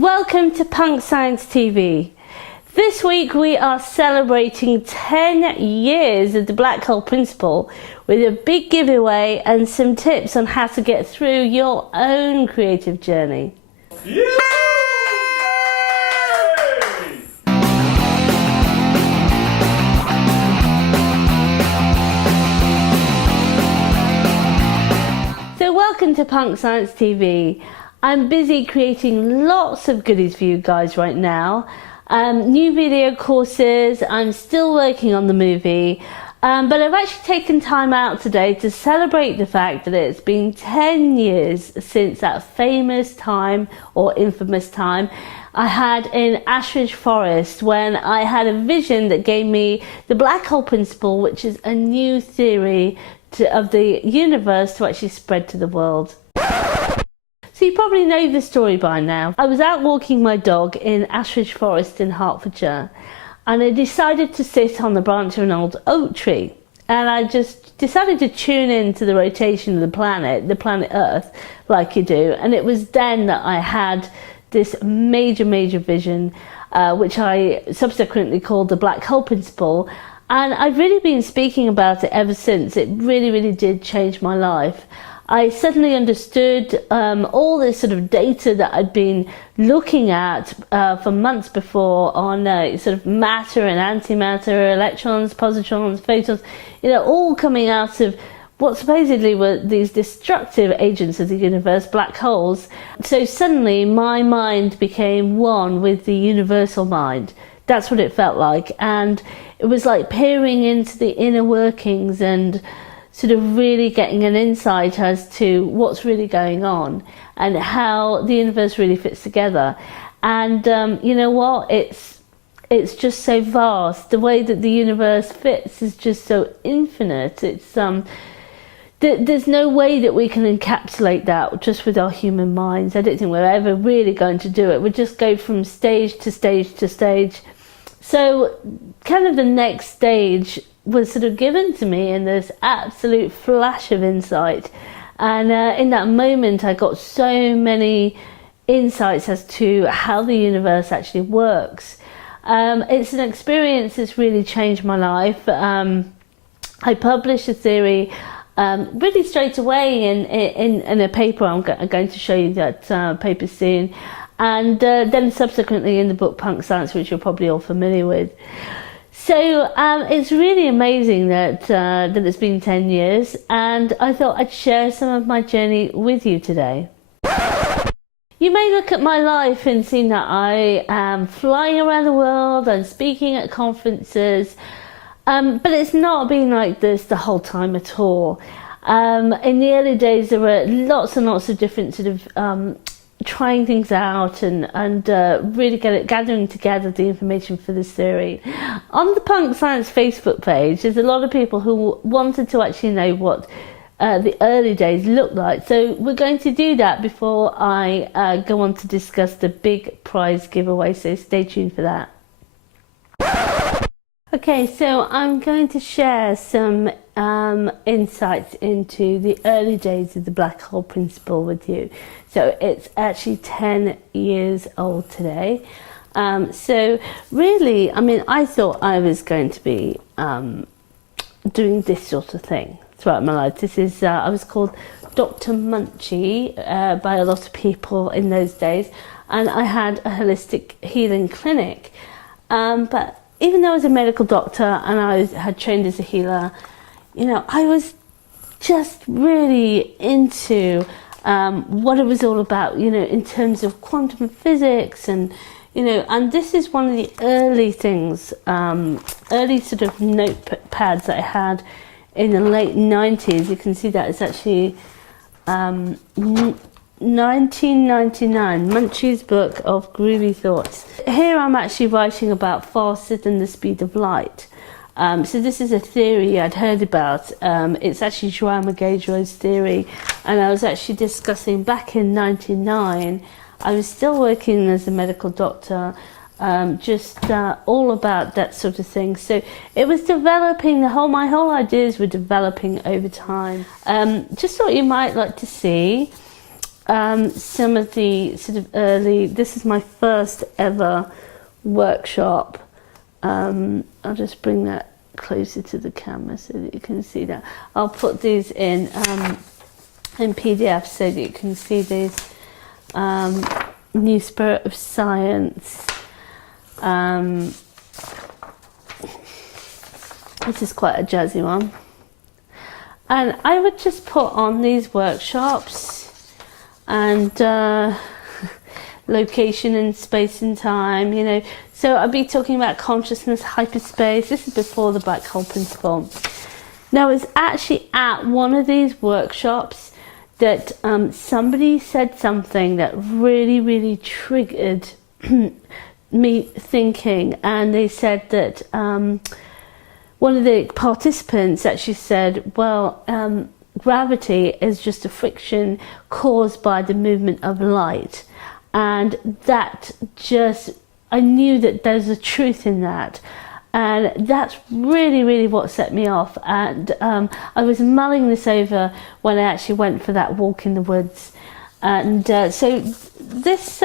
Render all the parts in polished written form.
Welcome to Punk Science TV. This week we are celebrating 10 years of the black hole principle with a big giveaway and some tips on how to get through your own creative journey. Yay! So welcome to Punk Science TV. I'm busy creating lots of goodies for you guys right now. New video courses, I'm still working on the movie, but I've actually taken time out today to celebrate the fact that it's been 10 years since that famous time, or infamous time, I had in Ashridge Forest when I had a vision that gave me the black hole principle, which is a new theory of the universe to actually spread to the world. So you probably know the story by now. I was out walking my dog in Ashridge Forest in Hertfordshire, and I decided to sit on the branch of an old oak tree, and I just decided to tune in to the rotation of the planet Earth, like you do. And it was then that I had this major vision, which I subsequently called the black hole principle, and I've really been speaking about it ever since. It really did change my life. I suddenly understood all this sort of data that I'd been looking at for months before on sort of matter and antimatter, electrons, positrons, photons, all coming out of what supposedly were these destructive agents of the universe, black holes. So suddenly my mind became one with the universal mind. That's what it felt like. And it was like peering into the inner workings and sort of really getting an insight as to what's really going on and how the universe really fits together. And you know what? It's just so vast. The way that the universe fits is just so infinite. It's there's no way that we can encapsulate that just with our human minds. I don't think we're ever really going to do it. We just go from stage to stage to stage. So kind of the next stage was sort of given to me in this absolute flash of insight, and in that moment I got so many insights as to how the universe actually works. It's an experience that's really changed my life. I published a theory really straight away in a paper. I'm going to show you that paper soon, and then subsequently in the book Punk Science, which you're probably all familiar with. So it's really amazing that it's been 10 years, and I thought I'd share some of my journey with you today. You may look at my life and see that I am flying around the world and speaking at conferences, but it's not been like this the whole time at all. In the early days there were lots and lots of different sort of trying things out and really gathering together the information for this theory. On the Punk Science Facebook page, there's a lot of people who wanted to actually know what the early days looked like. So we're going to do that before I go on to discuss the big prize giveaway, so stay tuned for that. Okay, so I'm going to share some insights into the early days of the black hole principle with you. So it's actually 10 years old today. So really, I mean, I thought I was going to be doing this sort of thing throughout my life. This is, I was called Dr. Munchie by a lot of people in those days, and I had a holistic healing clinic. But even though I was a medical doctor and I had trained as a healer, I was just really into what it was all about, in terms of quantum physics, and this is one of the early things, early sort of notepads that I had in the late 90s. You can see that it's actually 1999, Munchie's book of Groovy Thoughts. Here I'm actually writing about faster than the speed of light. So this is a theory I'd heard about. It's actually Joao Magueiro's theory, and I was actually discussing back in '99. I was still working as a medical doctor, just all about that sort of thing. So it was developing, my whole ideas were developing over time. Just thought you might like to see some of the sort of early, this is my first ever workshop. I'll just bring that closer to the camera so that you can see that. I'll put these in PDF so that you can see these. New Spirit of Science. This is quite a jazzy one. And I would just put on these workshops and location and space and time, you know. So I'll be talking about consciousness, hyperspace. This is before the black hole principle. Now, it's actually at one of these workshops that somebody said something that really, really triggered me thinking. And they said that one of the participants actually said, well, gravity is just a friction caused by the movement of light. And that just, I knew that there's a truth in that. And that's really, really what set me off. And I was mulling this over when I actually went for that walk in the woods. And so this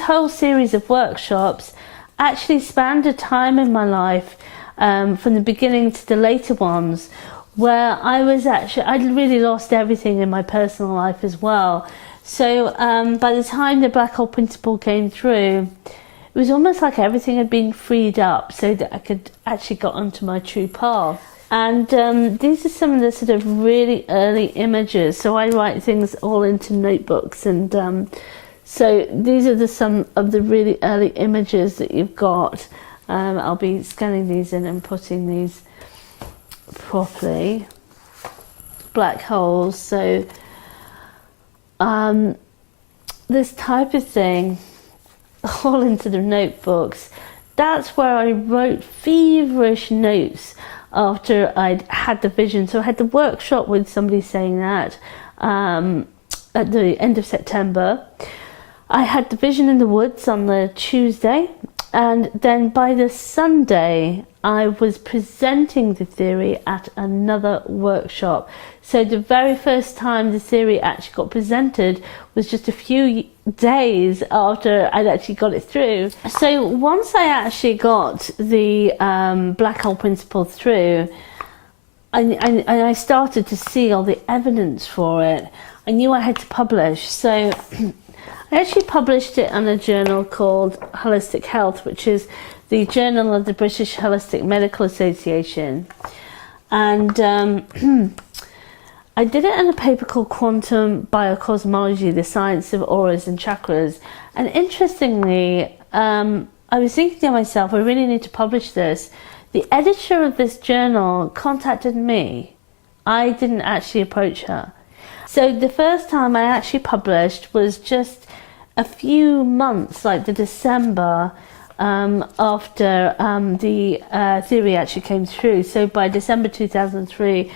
whole series of workshops actually spanned a time in my life, from the beginning to the later ones, where I was actually, I'd really lost everything in my personal life as well. So by the time the black hole principle came through, it was almost like everything had been freed up so that I could actually get onto my true path. And these are some of the sort of really early images. So I write things all into notebooks, and so these are some of the really early images that you've got. I'll be scanning these in and putting these properly. Black holes. So this type of thing, all into the notebooks. That's where I wrote feverish notes after I'd had the vision. So I had the workshop with somebody saying that at the end of September. I had the vision in the woods on the Tuesday, and then by the Sunday I was presenting the theory at another workshop. So the very first time the theory actually got presented was just a few days after I'd actually got it through. So once I actually got the black hole principle through, I started to see all the evidence for it. I knew I had to publish. So I actually published it on a journal called Holistic Health, which is the Journal of the British Holistic Medical Association. And I did it in a paper called Quantum Biocosmology, the Science of Auras and Chakras. And interestingly, I was thinking to myself, I really need to publish this. The editor of this journal contacted me. I didn't actually approach her. So the first time I actually published was just a few months, like the December, after the theory actually came through. So by December 2003,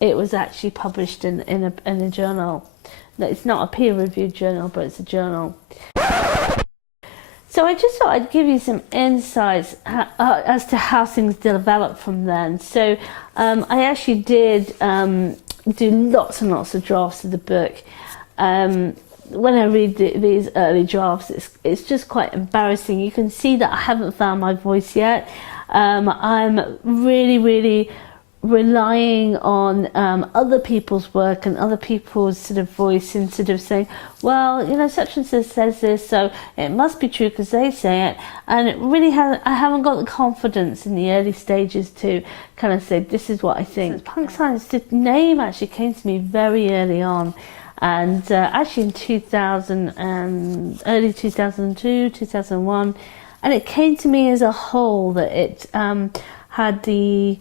it was actually published in a journal. It's not a peer-reviewed journal, but it's a journal. So I just thought I'd give you some insights as to how things developed from then. So I actually did do lots and lots of drafts of the book. When I read these early drafts, it's just quite embarrassing. You can see that I haven't found my voice yet. I'm really, really relying on other people's work and other people's sort of voice, and sort of saying, well, you know, such and such says this, so it must be true because they say it. And it really hasn't, I haven't got the confidence in the early stages to kind of say, this is what I think. Punk Science, the name actually came to me very early on. And actually in 2000 and early 2002, 2001, and it came to me as a whole that it had the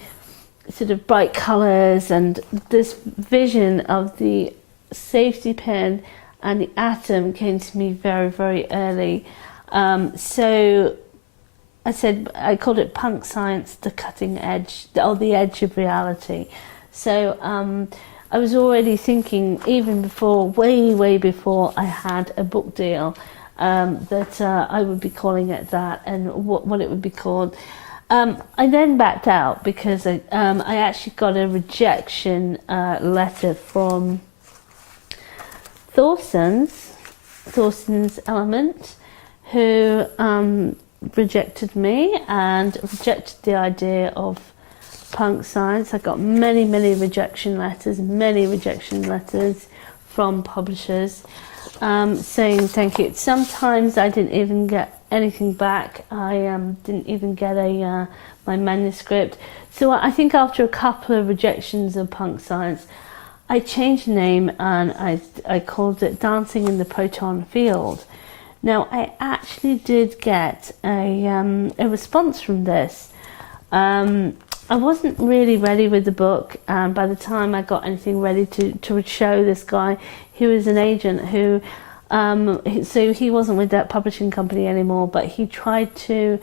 sort of bright colours and this vision of the safety pin and the atom came to me very, very early. So I said, I called it Punk Science, the cutting edge, or the edge of reality. So I was already thinking, even before, way before I had a book deal, that I would be calling it that, and what it would be called. I then backed out because I actually got a rejection letter from Thorsten's Element, who rejected me and rejected the idea of punk science. I got many rejection letters from publishers saying thank you. Sometimes I didn't even get anything back. I didn't even get my manuscript. So I think after a couple of rejections of punk science, I changed the name and I called it Dancing in the Proton Field. Now I actually did get a response from this. I wasn't really ready with the book, and by the time I got anything ready to show this guy, he was an agent who, so he wasn't with that publishing company anymore, but he tried to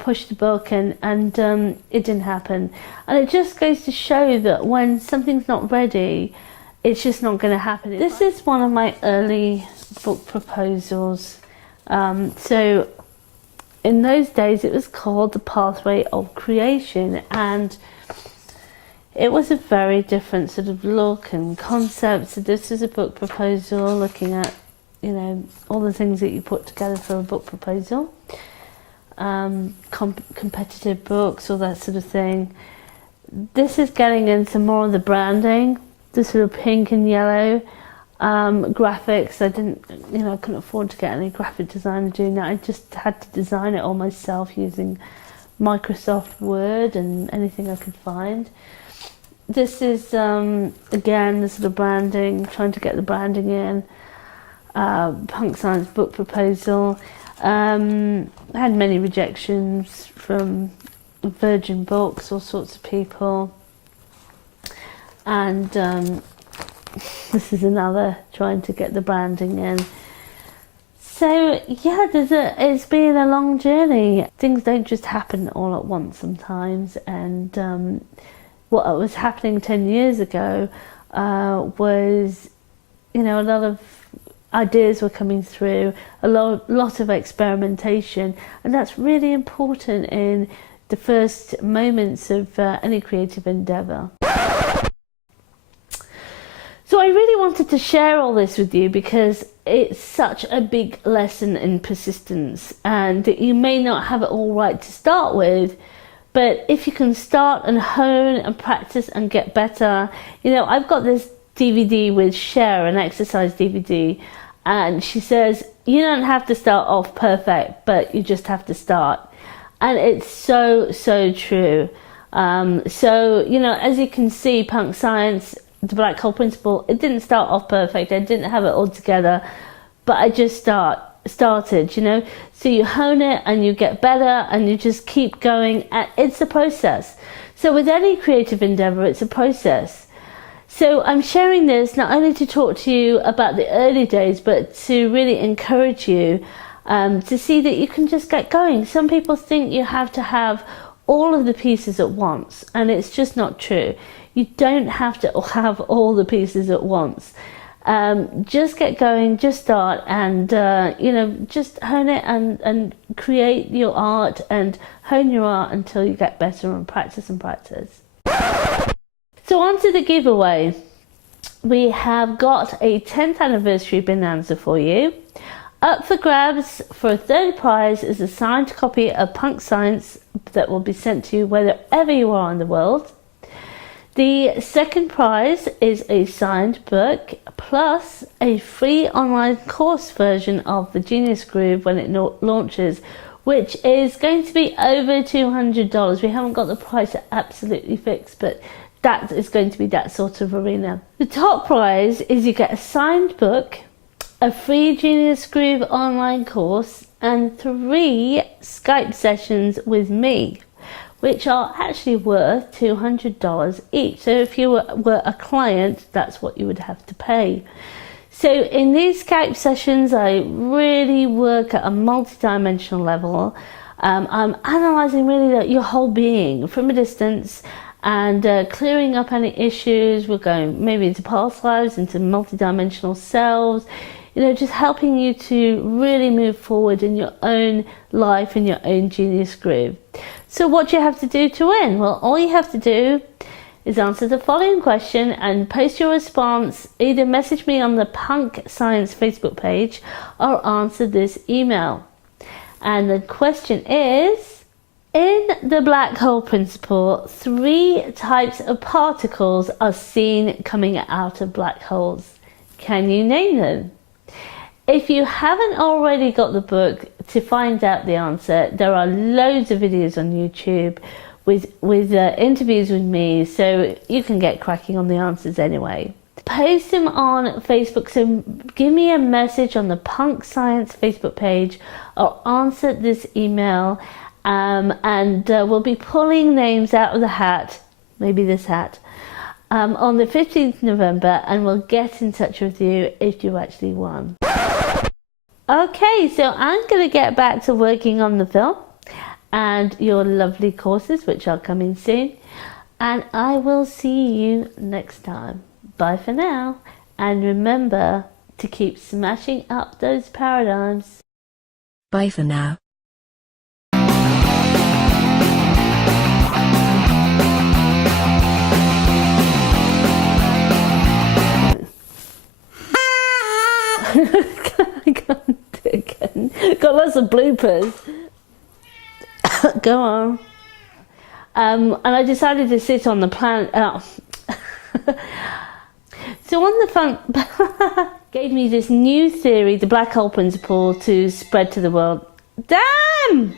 push the book and it didn't happen. And it just goes to show that when something's not ready, it's just not going to happen. This is one of my early book proposals. So in those days it was called The Pathway of Creation, and it was a very different sort of look and concept. So this is a book proposal looking at, you know, all the things that you put together for a book proposal. Competitive books, all that sort of thing. This is getting into more of the branding, the sort of pink and yellow graphics. I couldn't afford to get any graphic designer doing that. I just had to design it all myself using Microsoft Word and anything I could find. This is again the sort of branding, trying to get the branding in. Punk science book proposal. I had many rejections from Virgin Books, all sorts of people, and this is another, trying to get the branding in. So yeah, it's been a long journey. Things don't just happen all at once sometimes, and what was happening 10 years ago was, you know, a lot of ideas were coming through, a lot of experimentation, and that's really important in the first moments of any creative endeavour. So I really wanted to share all this with you because it's such a big lesson in persistence, and that you may not have it all right to start with, but if you can start and hone and practice and get better. You know, I've got this DVD with Cher, an exercise DVD, and she says you don't have to start off perfect, but you just have to start. And it's so true. So, you know, as you can see, punk science, the black hole principle, it didn't start off perfect. I didn't have it all together, but I just started, you know. So you hone it and you get better and you just keep going. And it's a process. So with any creative endeavor, it's a process. So I'm sharing this not only to talk to you about the early days, but to really encourage you to see that you can just get going. Some people think you have to have all of the pieces at once, and it's just not true. You don't have to have all the pieces at once. Just get going, just start, and you know, just hone it and create your art and hone your art until you get better and practice and practice. So on to the giveaway. We have got a 10th anniversary Bonanza for you. Up for grabs for a third prize is a signed copy of Punk Science that will be sent to you wherever you are in the world. The second prize is a signed book plus a free online course version of the Genius Groove when it launches, which is going to be over $200. We haven't got the price absolutely fixed, but that is going to be that sort of arena. The top prize is you get a signed book, a free Genius Groove online course, and 3 Skype sessions with me, which are actually worth $200 each. So if you were a client, that's what you would have to pay. So in these Skype sessions, I really work at a multi-dimensional level. I'm analysing really your whole being from a distance, and clearing up any issues. We're going maybe into past lives, into multi-dimensional selves, you know, just helping you to really move forward in your own life, in your own Genius Groove. So what do you have to do to win? Well, all you have to do is answer the following question and post your response. Either message me on the Punk Science Facebook page or answer this email. And the question is, in the black hole principle, 3 types of particles are seen coming out of black holes. Can you name them? If you haven't already got the book to find out the answer, there are loads of videos on YouTube with interviews with me, so you can get cracking on the answers anyway. Post them on Facebook, so give me a message on the Punk Science Facebook page or answer this email, and we'll be pulling names out of the hat, maybe this hat, on the 15th November, and we'll get in touch with you if you actually won. Okay, so I'm going to get back to working on the film and your lovely courses, which are coming soon, and I will see you next time. Bye for now, and remember to keep smashing up those paradigms. Bye for now. I can't do it again. Got lots of bloopers. Go on. And I decided to sit on the planet. Oh. So on the funk gave me this new theory, the black hole principle, to spread to the world. Damn!